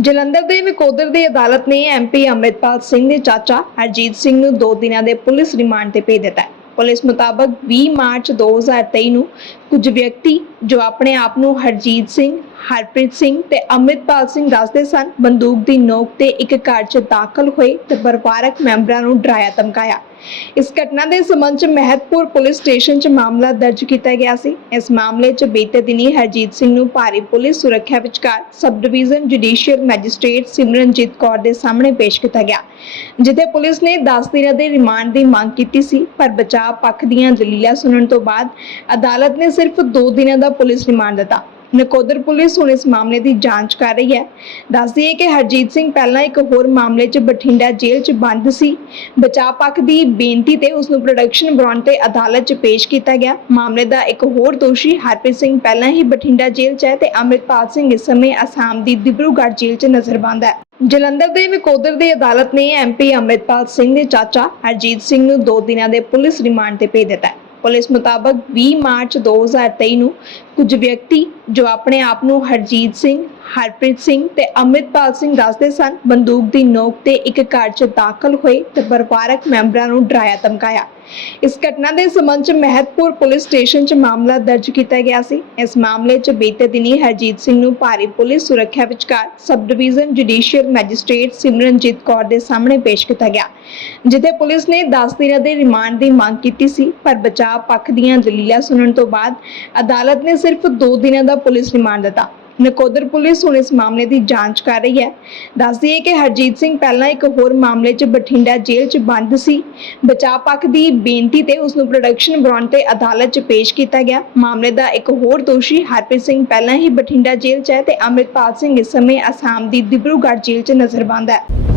ਜਲੰਧਰ ਦੇ ਨਕੋਦਰ ਦੀ ਅਦਾਲਤ ਨੇ ਐਮਪੀ ਅੰਮ੍ਰਿਤਪਾਲ ਸਿੰਘ ਦੇ ਚਾਚਾ ਹਰਜੀਤ ਸਿੰਘ ਨੂੰ 2 ਦਿਨਾਂ ਦੇ ਪੁਲਿਸ ਰਿਮਾਂਡ ਤੇ ਭੇਜ ਦਿੱਤਾ ਹੈ। ਪੁਲਿਸ ਮੁਤਾਬਕ 20 ਮਾਰਚ 2023 ਨੂੰ ਕੁਝ ਵਿਅਕਤੀ ਜੋ ਆਪਣੇ ਆਪ ਨੂੰ ਹਰਜੀਤ ਸਿੰਘ ਹਰਪ੍ਰੀਤ ਸਿੰਘ ਤੇ ਅੰਮ੍ਰਿਤਪਾਲ ਸਿੰਘ ਦੱਸਦੇ ਸਨ, ਬੰਦੂਕ ਦੀ ਨੋਕ ਤੇ ਇੱਕ ਘਰ 'ਚ ਦਾਖਲ ਹੋਏ ਤੇ ਪਰਿਵਾਰਕ ਮੈਂਬਰਾਂ ਨੂੰ ਡਰਾਇਆ, ਧਮਕਾਇਆ। ਇਸ ਘਟਨਾ ਦੇ ਸੰਬੰਧ 'ਚ ਮਹਿਤਪੁਰ ਪੁਲਿਸ ਸਟੇਸ਼ਨ 'ਚ ਮਾਮਲਾ ਦਰਜ ਕੀਤਾ ਗਿਆ ਸੀ। ਇਸ ਮਾਮਲੇ 'ਚ ਬੀਤੇ ਦਿਨੀ ਹਰਜੀਤ ਸਿੰਘ ਨੂੰ ਭਾਰੀ ਪੁਲਿਸ ਸੁਰੱਖਿਆ ਵਿਚਕਾਰ sub division judicial magistrate Simranjit Kaur ਦੇ ਸਾਹਮਣੇ ਪੇਸ਼ ਕੀਤਾ ਗਿਆ, ਜਿੱਥੇ ਪੁਲਿਸ ਨੇ 10 ਦਿਨਾਂ ਦੇ ਰਿਮਾਂਡ ਦੀ ਮੰਗ ਕੀਤੀ ਸੀ, ਪਰ ਬਚਾਅ ਪੱਖ ਦੀਆਂ ਦਲੀਲਾਂ ਸੁਣਨ ਤੋਂ ਬਾਅਦ ਅਦਾਲਤ ਨੇ ਸਿਰਫ 2 ਦਿਨਾਂ ਦਾ ਪੁਲਿਸ ਰਿਮਾਂਡ ਦਿੱਤਾ। ਨਕੋਦਰ ਪੁਲਿਸ ਹੁਣ ਇਸ ਮਾਮਲੇ ਦੀ ਜਾਂਚ ਕਰ ਰਹੀ ਹੈ। ਦੱਸਦੀ ਹੈ ਕਿ ਹਰਜੀਤ ਸਿੰਘ ਪਹਿਲਾਂ ਇੱਕ ਹੋਰ ਮਾਮਲੇ 'ਚ ਬਠਿੰਡਾ ਜੇਲ੍ਹ 'ਚ ਬੰਦ ਸੀ। ਬਚਾਅ ਪੱਖ ਦੀ ਬੇਨਤੀ ਤੇ ਉਸ ਨੂੰ ਪ੍ਰੋਡਕਸ਼ਨ ਬਰਾਂਡ ਤੇ ਅਦਾਲਤ 'ਚ ਪੇਸ਼ ਕੀਤਾ ਗਿਆ। ਮਾਮਲੇ ਦਾ ਇੱਕ ਹੋਰ ਦੋਸ਼ੀ ਹਰਪ੍ਰੀਤ ਸਿੰਘ ਪਹਿਲਾਂ ਹੀ ਬਠਿੰਡਾ ਜੇਲ੍ਹ 'ਚ ਹੈ ਤੇ ਅੰਮ੍ਰਿਤਪਾਲ ਸਿੰਘ ਇਸ ਸਮੇਂ ਅਸਾਮ ਦੀ ਦਿਬਰੂਗੜ੍ਹ ਜੇਲ੍ਹ 'ਚ ਨਜ਼ਰਬੰਦ ਹੈ। ਜਲੰਧਰ ਦੇ ਨਕੋਦਰ ਦੀ ਅਦਾਲਤ ਨੇ ਐਮਪੀ ਅੰਮ੍ਰਿਤਪਾਲ ਸਿੰਘ ਦੇ ਚਾਚਾ ਹਰਜੀਤ ਸਿੰਘ ਨੂੰ 2 ਦਿਨਾਂ ਦੇ ਪੁਲਿਸ ਰਿਮਾਂਡ ਤੇ ਭੇਜ ਦਿੱਤਾ ਹੈ। ਪੁਲਿਸ ਮੁਤਾਬਕ 20 ਮਾਰਚ 2023 ਨੂੰ ਕੁਝ ਵਿਅਕਤੀ ਜੋ ਆਪਣੇ ਆਪ ਨੂੰ ਹਰਜੀਤ ਸਿੰਘ ਹਰਪ੍ਰੀਤ ਸਿੰਘ ਤੇ ਅੰਮ੍ਰਿਤਪਾਲ ਸਿੰਘ ਦੱਸਦੇ ਸਨ, ਬੰਦੂਕ ਦੀ ਨੋਕ ਤੇ ਇੱਕ ਘਰ 'ਚ ਦਾਖਲ ਹੋਏ ਤੇ ਪਰਿਵਾਰਕ ਮੈਂਬਰਾਂ ਨੂੰ ਡਰਾਇਆ ਧਮਕਾਇਆ। ਇਸ ਘਟਨਾ ਦੇ ਸੰਬੰਧ 'ਚ ਮਹਿਤਪੁਰ ਪੁਲਿਸ ਸਟੇਸ਼ਨ 'ਚ ਮਾਮਲਾ ਦਰਜ ਕੀਤਾ ਗਿਆ ਸੀ। ਇਸ ਮਾਮਲੇ 'ਚ ਬੀਤੇ ਦਿਨੀ ਹਰਜੀਤ ਸਿੰਘ ਨੂੰ ਭਾਰੀ ਪੁਲਿਸ ਸੁਰੱਖਿਆ ਵਿਚਕਾਰ sub division judicial magistrate Simranjit Kaur ਦੇ ਸਾਹਮਣੇ ਪੇਸ਼ ਕੀਤਾ ਗਿਆ, ਜਿੱਥੇ ਪੁਲਿਸ ਨੇ 10 ਦਿਨਾਂ ਦੇ ਰਿਮਾਂਡ ਦੀ ਮੰਗ ਕੀਤੀ ਸੀ, ਪਰ ਬਚਾਅ ਪੱਖ ਦੀਆਂ ਦਲੀਲਾਂ ਸੁਣਨ ਤੋਂ ਬਾਅਦ ਅਦਾਲਤ ਨੇ ਸਿਰਫ 2 ਦਿਨਾਂ ਦਾ ਪੁਲਿਸ ਰਿਮਾਂਡ ਦਿੱਤਾ। ਨਕੋਦਰ ਪੁਲਿਸ ਹੁਣ ਇਸ ਮਾਮਲੇ ਦੀ ਜਾਂਚ ਕਰ ਰਹੀ ਹੈ। ਦੱਸਦੀ ਹੈ ਕਿ ਹਰਜੀਤ ਸਿੰਘ ਪਹਿਲਾਂ ਇੱਕ ਹੋਰ ਮਾਮਲੇ 'ਚ ਬਠਿੰਡਾ ਜੇਲ੍ਹ 'ਚ ਬੰਦ ਸੀ। ਬਚਾਅ ਪੱਖ ਦੀ ਬੇਨਤੀ ਤੇ ਉਸ ਨੂੰ ਪ੍ਰੋਡਕਸ਼ਨ ਬਰਾਂਡ ਤੇ ਅਦਾਲਤ 'ਚ ਪੇਸ਼ ਕੀਤਾ ਗਿਆ। ਮਾਮਲੇ ਦਾ ਇੱਕ ਹੋਰ ਦੋਸ਼ੀ ਹਰਪ੍ਰੀਤ ਸਿੰਘ ਪਹਿਲਾਂ ਹੀ ਬਠਿੰਡਾ ਜੇਲ੍ਹ 'ਚ ਹੈ ਤੇ ਅੰਮ੍ਰਿਤਪਾਲ ਸਿੰਘ ਇਸ ਸਮੇਂ ਅਸਾਮ ਦੀ ਦਿਬਰੂਗੜ੍ਹ ਜੇਲ੍ਹ 'ਚ ਨਜ਼ਰਬੰਦ ਹੈ।